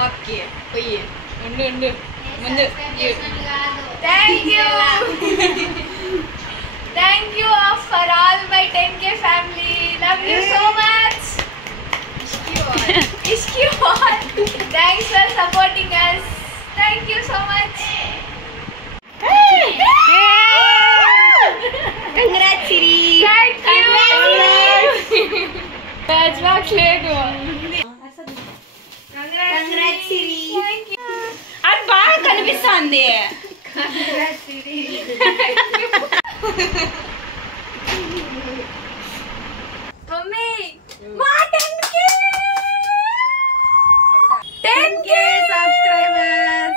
పాపకి పోయి ఉండు ముందు Thank you for all my 10K family. Love you so much. Ishq you all. Thanks for supporting us. Thank you so much. Congrats Siri. Thank you. Matchbox లేదు. Congrats Siri. Thank you. అది బాగా కనిపిస్తుంది. Congrats Siri. Mummy, ma 10K. 10K subscribers.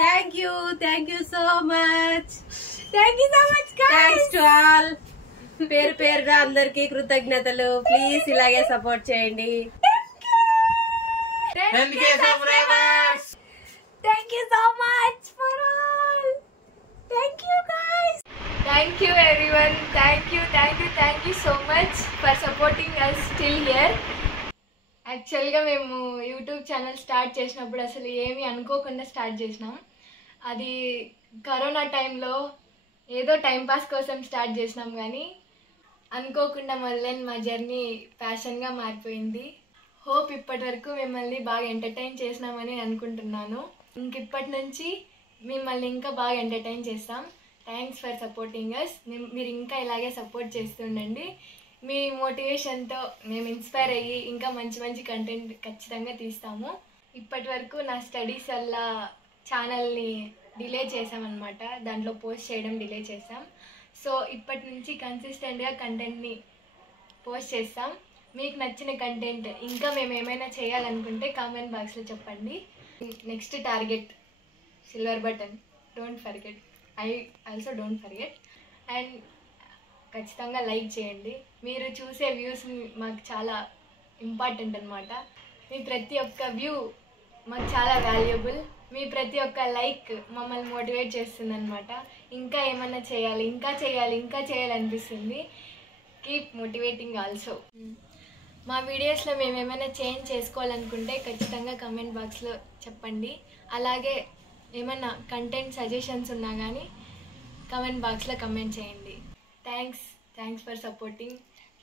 Thank you so much. Thank you so much guys. Thanks to all. పేరుగా అందరికి కృతజ్ఞతలు. Please ఇలాగే support చేయండి. 10K subscribers. Thank you so much for all. Thank you guys. Thank you everyone. Thank you so much for supporting us till here. యాక్చువల్గా మేము YouTube channel start చేసినప్పుడు అసలు ఏమీ అనుకోకుండా స్టార్ట్ చేసినాం. అది కరోనా టైంలో ఏదో టైంపాస్ కోసం స్టార్ట్ చేసినాం, కానీ అనుకోకుండా మొదలైన మా జర్నీ ప్యాషన్గా మారిపోయింది. హోప్ ఇప్పటి వరకు మిమ్మల్ని బాగా ఎంటర్టైన్ చేసినామని అనుకుంటున్నాను. ఇప్పటి నుంచి మిమ్మల్ని ఇంకా బాగా ఎంటర్టైన్ చేస్తాం. Thanks for supporting us. మీరు ఇంకా ఇలాగే సపోర్ట్ చేస్తుండండి. మీ మోటివేషన్తో మేము ఇన్స్పైర్ అయ్యి ఇంకా మంచి కంటెంట్ ఖచ్చితంగా తీస్తాము. ఇప్పటి వరకు నా స్టడీస్ వల్ల ఛానల్ని డిలే చేసామన్నమాట. దాంట్లో పోస్ట్ చేయడం డిలే చేసాం. సో ఇప్పటి నుంచి కన్సిస్టెంట్గా కంటెంట్ని పోస్ట్ చేస్తాం. మీకు నచ్చిన కంటెంట్ ఇంకా మేము ఏమైనా చేయాలనుకుంటే కామెంట్ బాక్స్లో చెప్పండి. Next target silver button. Don't forget. I also don't forget. And ఖచ్చితంగా లైక్ చేయండి. మీరు చూసే వ్యూస్ మాకు చాలా ఇంపార్టెంట్ అనమాట. మీ ప్రతి ఒక్క వ్యూ మాకు చాలా వాల్యుబుల్. మీ ప్రతి ఒక్క లైక్ మమ్మల్ని మోటివేట్ చేస్తుంది అనమాట. ఇంకా ఏమన్నా చేయాలి అనిపిస్తుంది. Keep motivating also. మా వీడియోస్లో మేము ఏమైనా చేంజ్ చేసుకోవాలనుకుంటే ఖచ్చితంగా కమెంట్ బాక్స్లో చెప్పండి. అలాగే ఏమన్నా కంటెంట్ సజెషన్స్ ఉన్నా కానీ కమెంట్ బాక్స్లో కమెంట్ చేయండి. Thanks for supporting.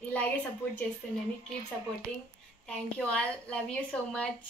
ఇలాగే సపోర్ట్ చేస్తుండండి. Keep supporting. Thank you all. Love you so much.